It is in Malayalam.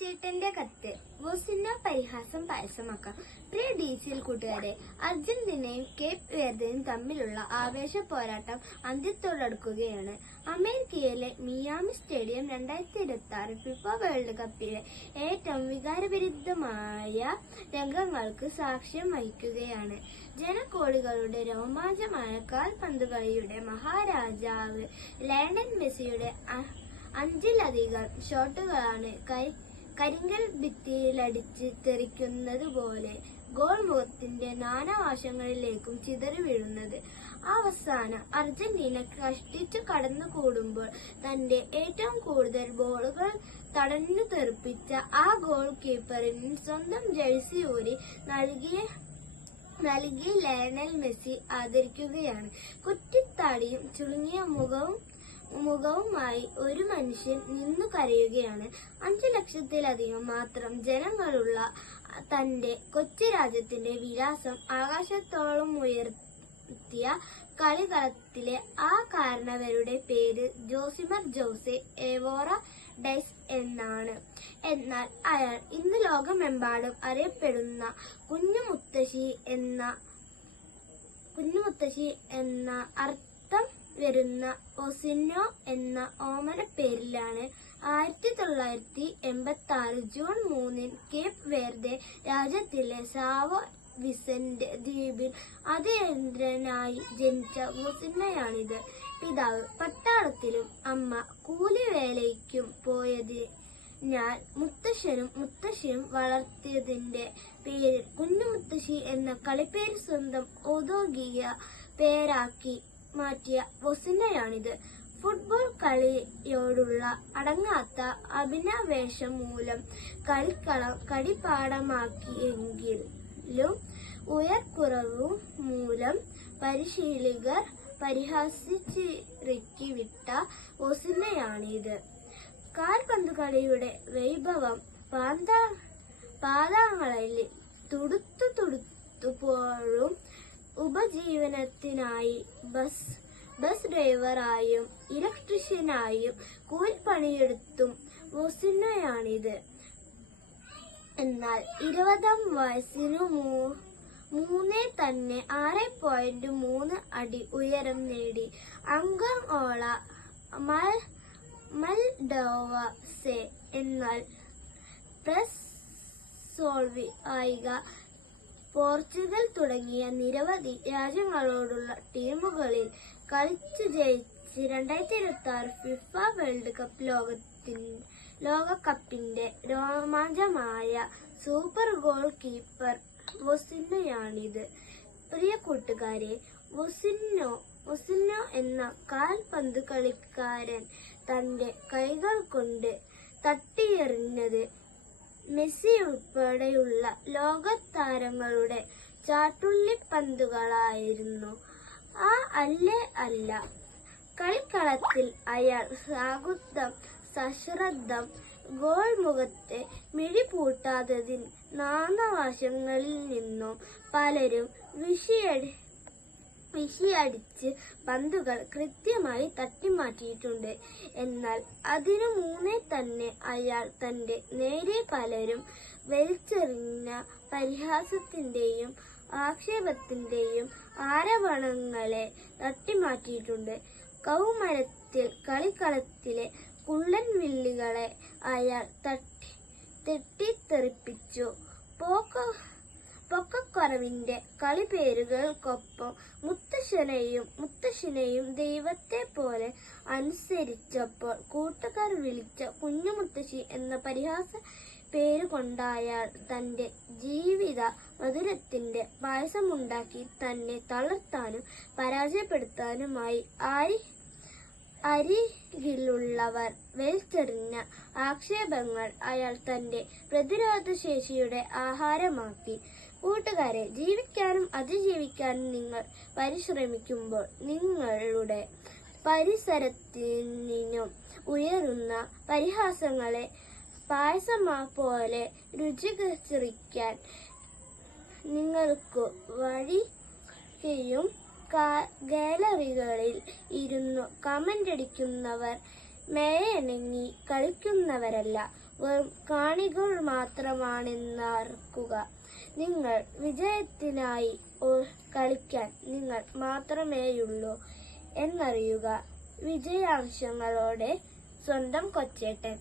ചേട്ടന്റെ കത്ത് വോസിനോ പരിഹാസം പായസമാക്കാം. പ്രിയ ഡീസിൽ കൂട്ടുകാരെ, അർജന്റീനയും കേപ്പ് വെർദയും തമ്മിലുള്ള ആവേശ പോരാട്ടം അന്ത്യത്തോടടുക്കുകയാണ്. അമേരിക്കയിലെ മിയാമി സ്റ്റേഡിയം 2026 ഫിഫ വേൾഡ് കപ്പിലെ ഏറ്റവും വികാരവിരുദ്ധമായ രംഗങ്ങൾക്ക് സാക്ഷ്യം വഹിക്കുകയാണ്. ജനകോടികളുടെ രോമാഞ്ചമായ കാൽപന്തുകളിയുടെ മഹാരാജാവ് ലയണൽ മെസ്സിയുടെ 5ലധികം ഷോട്ടുകളാണ് കരിങ്കൽ ഭിത്തിയിലടിച്ച് തെറിക്കുന്നത് പോലെ ഗോൾ മുഖത്തിന്റെ നാനാവശങ്ങളിലേക്കും ചിതറി വീഴുന്നത്. അവസാനം അർജന്റീന കഷ്ടിച്ചു കടന്നുകൂടുമ്പോൾ തന്റെ ഏറ്റവും കൂടുതൽ ബോളുകൾ തടഞ്ഞു തെറിപ്പിച്ച ആ ഗോൾ കീപ്പറിന് സ്വന്തം ജേഴ്സി ഊരി നൽകി ലയണൽ മെസ്സി ആദരിക്കുകയാണ്. കുറ്റിത്താടിയും ചുളുങ്ങിയ മുഖവുമായി ഒരു മനുഷ്യൻ നിന്നു കരയുകയാണ്. 5 ലക്ഷത്തിലധികം മാത്രം ജനങ്ങളുള്ള തന്റെ കൊച്ചു രാജ്യത്തിന്റെ വിലാസം ആകാശത്തോളം ഉയർത്തിയ കളികളത്തിലെ ആ കാരണവരുടെ പേര് ജോസിമർ ജോസെ എവോറ ഡൈസ് എന്നാണ്. എന്നാൽ അയാൾ ഇന്ന് ലോകമെമ്പാടും അറിയപ്പെടുന്ന കുഞ്ഞുമുത്തശ്ശി എന്ന അർത്ഥം വരുന്ന വോസിനോ എന്ന ഓമന പേരിലാണ് 1986 ജൂൺ 3 കേപ്പ് വെർദെ രാജ്യത്തിലെ സാവോ വിസന്റ് ദ്വീപിൽ അതിദരിദ്രനായി ജനിച്ച വോസിനോയാണിത്. പിതാവ് പട്ടാളത്തിലും അമ്മ കൂലിവേലയ്ക്കും പോയതിനാൽ മുത്തശ്ശിയും വളർത്തിയതിന്റെ പേരിൽ കുഞ്ഞുമുത്തശ്ശി എന്ന കളിപ്പേര് സ്വന്തം ഔദ്യോഗിക പേരാക്കി മാറ്റിയ വോസിനോയാണിത്. ഫുട്ബോൾ കളിയോടുള്ള അടങ്ങാത്ത അഭിനിവേശം മൂലം കളിക്കളം കടിപ്പാടമാക്കിയെങ്കിലും ഉയർക്കുറവു മൂലം പരിശീലകർ പരിഹസിച്ചിറക്കി വിട്ട വോസിനോയാണിത്. കാൽപന്തുകളിയുടെ വൈഭവം പാദങ്ങളിൽ തുടുത്തുപോഴും ഉപജീവനത്തിനായി ബസ് ഡ്രൈവറായും ഇലക്ട്രീഷ്യനായും കൂലിപ്പണിയെടുത്തും വോസിനോയാണിത്. എന്നാൽ 20ാം വയസ്സിനു മൂന്നേ തന്നെ 6.3 അടി ഉയരം നേടി അംഗോള, മൾഡോവ, എന്നാൽ ബ്രസീൽ, പോർച്ചുഗൽ തുടങ്ങിയ നിരവധി രാജ്യങ്ങളോടുള്ള ടീമുകളിൽ കളിച്ചു ജയിച്ച് 2026 ഫിഫ വേൾഡ് കപ്പ് ലോകകപ്പിന്റെ രോമാഞ്ചമായ സൂപ്പർ ഗോൾ കീപ്പർ വോസിനോയാണിത്. പ്രിയ കൂട്ടുകാരെ, വോസിനോ എന്ന കാൽപന്ത് കളിക്കാരൻ തന്റെ കൈകൾ കൊണ്ട് തട്ടിയെറിഞ്ഞത് മെസ്സി ഉൾപ്പെടെയുള്ള ലോകതാരങ്ങളുടെ ചാട്ടുള്ളിപ്പന്തുകളായിരുന്നു. അല്ല, കളിക്കളത്തിൽ അയാൾ സശ്രദ്ധം ഗോൾ മുഖത്തെ മിഴിപൂട്ടാത്തതിൽ നാനാവശങ്ങളിൽ നിന്നും പലരും വിശിയടിച്ച് പന്തുകൾ കൃത്യമായി തട്ടിമാറ്റിയിട്ടുണ്ട്. എന്നാൽ അതിനു മുന്നേ തന്നെ അയാൾ തന്റെ നേരെ പലരും വലിച്ചെറിഞ്ഞ പരിഹാസത്തിന്റെയും ആക്ഷേപത്തിന്റെയും ആരോപണങ്ങളെ തട്ടിമാറ്റിയിട്ടുണ്ട്. കൗമാരത്തിൽ കളിക്കളത്തിലെ കുള്ളൻ വില്ലികളെ അയാൾ തെറ്റിത്തെറിപ്പിച്ചു. പൊക്കക്കുറവിന്റെ കളിപ്പേരുകൾക്കൊപ്പം മുത്തശ്ശനെയും ദൈവത്തെ പോലെ അനുസരിച്ചപ്പോൾ കൂട്ടുകാർ വിളിച്ച കുഞ്ഞുമുത്തശ്ശി എന്ന പരിഹാസ പേരുകൊണ്ടയാൾ തന്റെ ജീവിത മധുരത്തിന്റെ പായസമുണ്ടാക്കി തന്നെ തളർത്താനും പരാജയപ്പെടുത്താനുമായി അരികിലുള്ളവർ വലിച്ചെറിഞ്ഞ ആക്ഷേപങ്ങൾ അയാൾ തന്റെ പ്രതിരോധശേഷിയുടെ ആഹാരമാക്കി. കൂട്ടുകാരെ, ജീവിക്കാനും അതിജീവിക്കാനും നിങ്ങൾ പരിശ്രമിക്കുമ്പോൾ നിങ്ങളുടെ പരിസരത്തിനും ഉയരുന്ന പരിഹാസങ്ങളെ പായസമാ പോലെ രുചിച്ചിരിക്കാൻ നിങ്ങൾക്ക് വഴിയും ഗാലറികളിൽ ഇരുന്നു കമന്റടിക്കുന്നവർ മേയണങ്ങി കളിക്കുന്നവരല്ല. വെറും കാണികൾ മാത്രമാണെന്നോർക്കുക. നിങ്ങൾ വിജയത്തിനായി കളിക്കാൻ നിങ്ങൾ മാത്രമേയുള്ളൂ എന്നറിയുക. വിജയാശംസകളോടെ സ്വന്തം കൊച്ചേട്ടൻ.